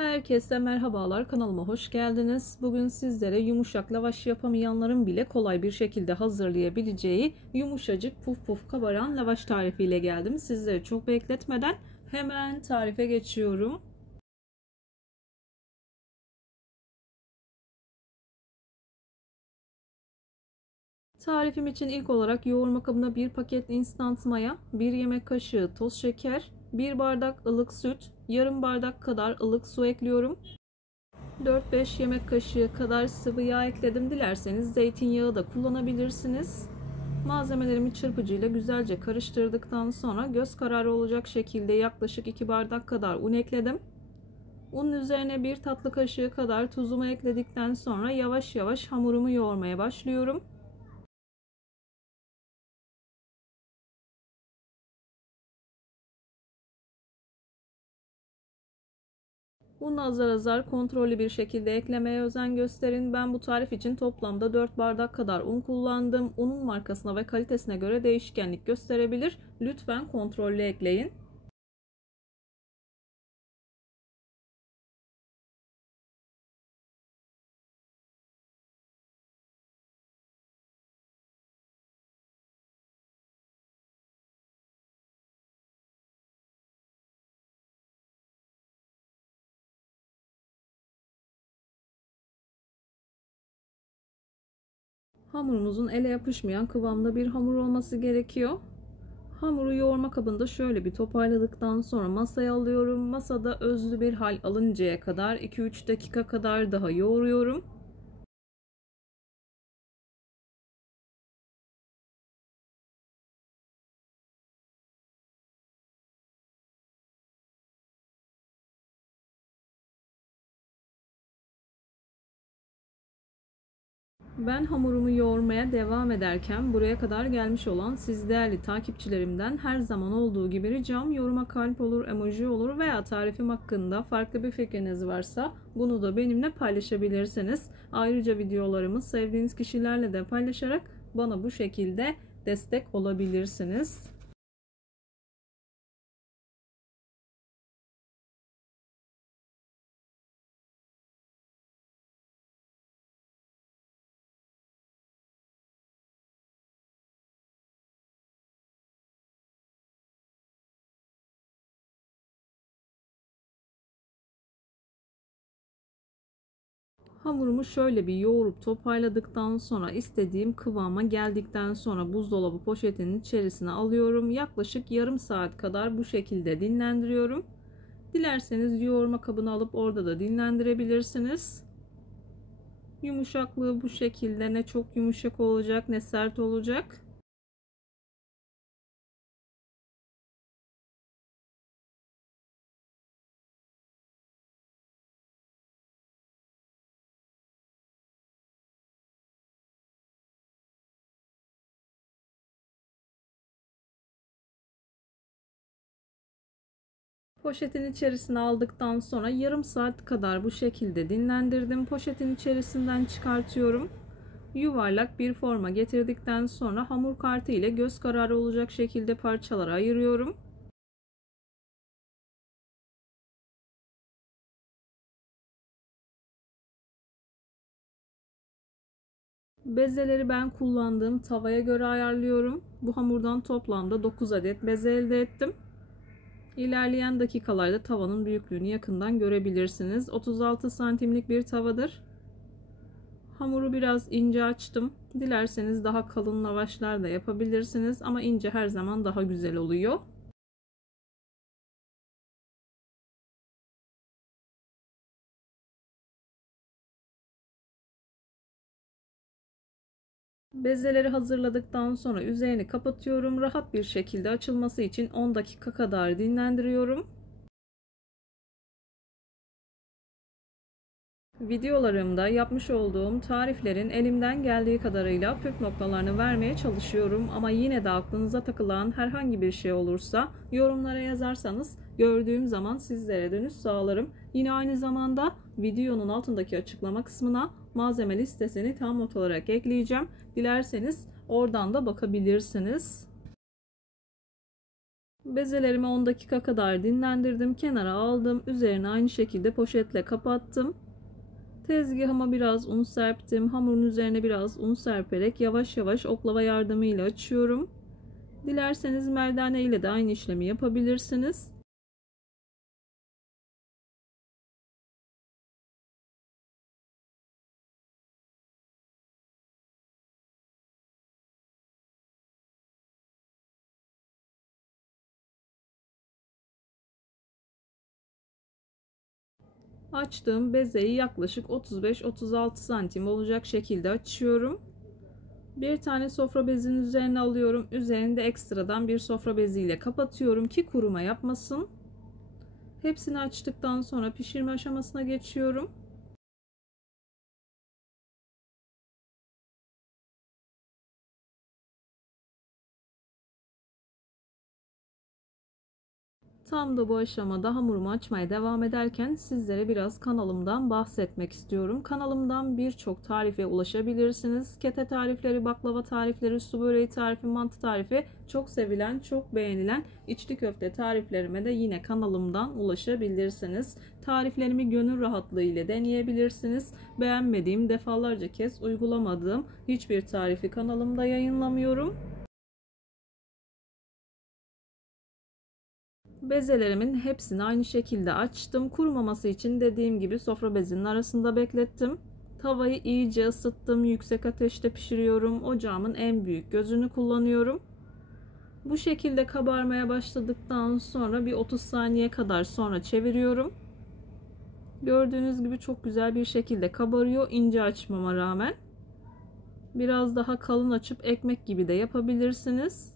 Herkese merhabalar, kanalıma hoş geldiniz. Bugün sizlere yumuşak lavaş yapamayanların bile kolay bir şekilde hazırlayabileceği yumuşacık puf puf kabaran lavaş tarifiyle geldim. Sizleri çok bekletmeden hemen tarife geçiyorum. Tarifim için ilk olarak yoğurma kabına 1 paket instant maya, 1 yemek kaşığı toz şeker, 1 bardak ılık süt, yarım bardak kadar ılık su ekliyorum. 4-5 yemek kaşığı kadar sıvı yağ ekledim. Dilerseniz zeytinyağı da kullanabilirsiniz. Malzemelerimi çırpıcıyla güzelce karıştırdıktan sonra göz kararı olacak şekilde yaklaşık 2 bardak kadar un ekledim. Unun üzerine 1 tatlı kaşığı kadar tuzumu ekledikten sonra yavaş yavaş hamurumu yoğurmaya başlıyorum. Unu azar azar kontrollü bir şekilde eklemeye özen gösterin. Ben bu tarif için toplamda 4 bardak kadar un kullandım. Unun markasına ve kalitesine göre değişkenlik gösterebilir. Lütfen kontrollü ekleyin. Hamurumuzun ele yapışmayan kıvamda bir hamur olması gerekiyor. Hamuru yoğurma kabında şöyle bir toparladıktan sonra masaya alıyorum. Masada özlü bir hal alıncaya kadar 2-3 dakika kadar daha yoğuruyorum. Ben hamurumu yoğurmaya devam ederken buraya kadar gelmiş olan siz değerli takipçilerimden her zaman olduğu gibi ricam yoruma kalp olur, emoji olur veya tarifim hakkında farklı bir fikriniz varsa bunu da benimle paylaşabilirsiniz. Ayrıca videolarımı sevdiğiniz kişilerle de paylaşarak bana bu şekilde destek olabilirsiniz. Hamurumu şöyle bir yoğurup toparladıktan sonra istediğim kıvama geldikten sonra buzdolabı poşetinin içerisine alıyorum. Yaklaşık yarım saat kadar bu şekilde dinlendiriyorum. Dilerseniz yoğurma kabını alıp orada da dinlendirebilirsiniz. Yumuşaklığı bu şekilde, ne çok yumuşak olacak ne sert olacak. Poşetin içerisine aldıktan sonra yarım saat kadar bu şekilde dinlendirdim. Poşetin içerisinden çıkartıyorum. Yuvarlak bir forma getirdikten sonra hamur kartı ile göz kararı olacak şekilde parçalara ayırıyorum. Bezeleri ben kullandığım tavaya göre ayarlıyorum. Bu hamurdan toplamda 9 adet beze elde ettim. İlerleyen dakikalarda tavanın büyüklüğünü yakından görebilirsiniz. 36 santimlik bir tavadır. Hamuru biraz ince açtım. Dilerseniz daha kalın lavaşlar da yapabilirsiniz ama ince her zaman daha güzel oluyor. Bezeleri hazırladıktan sonra üzerini kapatıyorum. Rahat bir şekilde açılması için 10 dakika kadar dinlendiriyorum. Videolarımda yapmış olduğum tariflerin elimden geldiği kadarıyla püf noktalarını vermeye çalışıyorum ama yine de aklınıza takılan herhangi bir şey olursa yorumlara yazarsanız gördüğüm zaman sizlere dönüş sağlarım. Yine aynı zamanda videonun altındaki açıklama kısmına malzeme listesini tam not olarak ekleyeceğim. Dilerseniz oradan da bakabilirsiniz. Bezelerimi 10 dakika kadar dinlendirdim. Kenara aldım. Üzerine aynı şekilde poşetle kapattım. Tezgahıma biraz un serptim. Hamurun üzerine biraz un serperek yavaş yavaş oklava yardımıyla açıyorum. Dilerseniz merdane ile de aynı işlemi yapabilirsiniz. Açtığım bezeyi yaklaşık 35-36 santim olacak şekilde açıyorum. Bir tane sofra bezinin üzerine alıyorum. Üzerinde ekstradan bir sofra beziyle kapatıyorum ki kuruma yapmasın. Hepsini açtıktan sonra pişirme aşamasına geçiyorum. Tam da bu aşamada hamurumu açmaya devam ederken sizlere biraz kanalımdan bahsetmek istiyorum. Kanalımdan birçok tarife ulaşabilirsiniz. Kete tarifleri, baklava tarifleri, su böreği tarifi, mantı tarifi, çok sevilen, çok beğenilen içli köfte tariflerime de yine kanalımdan ulaşabilirsiniz. Tariflerimi gönül rahatlığı ile deneyebilirsiniz. Beğenmediğim, defalarca kez uygulamadığım hiçbir tarifi kanalımda yayınlamıyorum. Bezelerimin hepsini aynı şekilde açtım. Kurumaması için dediğim gibi sofra bezinin arasında beklettim. Tavayı iyice ısıttım. Yüksek ateşte pişiriyorum. Ocağımın en büyük gözünü kullanıyorum. Bu şekilde kabarmaya başladıktan sonra bir 30 saniye kadar sonra çeviriyorum. Gördüğünüz gibi çok güzel bir şekilde kabarıyor ince açmama rağmen. Biraz daha kalın açıp ekmek gibi de yapabilirsiniz.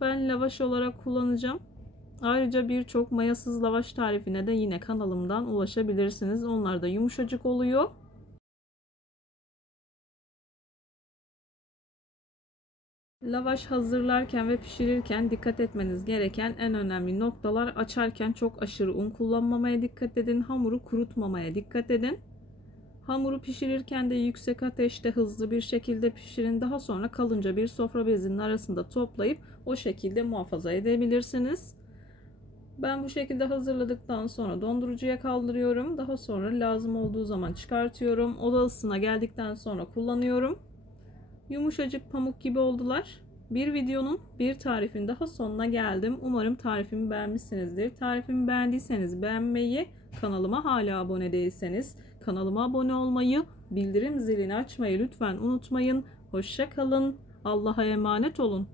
Ben lavaş olarak kullanacağım. Ayrıca birçok mayasız lavaş tarifine de yine kanalımdan ulaşabilirsiniz. Onlar da yumuşacık oluyor. Lavaş hazırlarken ve pişirirken dikkat etmeniz gereken en önemli noktalar: açarken çok aşırı un kullanmamaya dikkat edin. Hamuru kurutmamaya dikkat edin. Hamuru pişirirken de yüksek ateşte hızlı bir şekilde pişirin. Daha sonra kalınca bir sofra bezinin arasında toplayıp o şekilde muhafaza edebilirsiniz. Ben bu şekilde hazırladıktan sonra dondurucuya kaldırıyorum. Daha sonra lazım olduğu zaman çıkartıyorum. Oda ısısına geldikten sonra kullanıyorum. Yumuşacık pamuk gibi oldular. Bir videonun bir tarifin daha sonuna geldim. Umarım tarifimi beğenmişsinizdir. Tarifimi beğendiyseniz beğenmeyi, kanalıma hala abone değilseniz kanalıma abone olmayı, bildirim zilini açmayı lütfen unutmayın. Hoşça kalın. Allah'a emanet olun.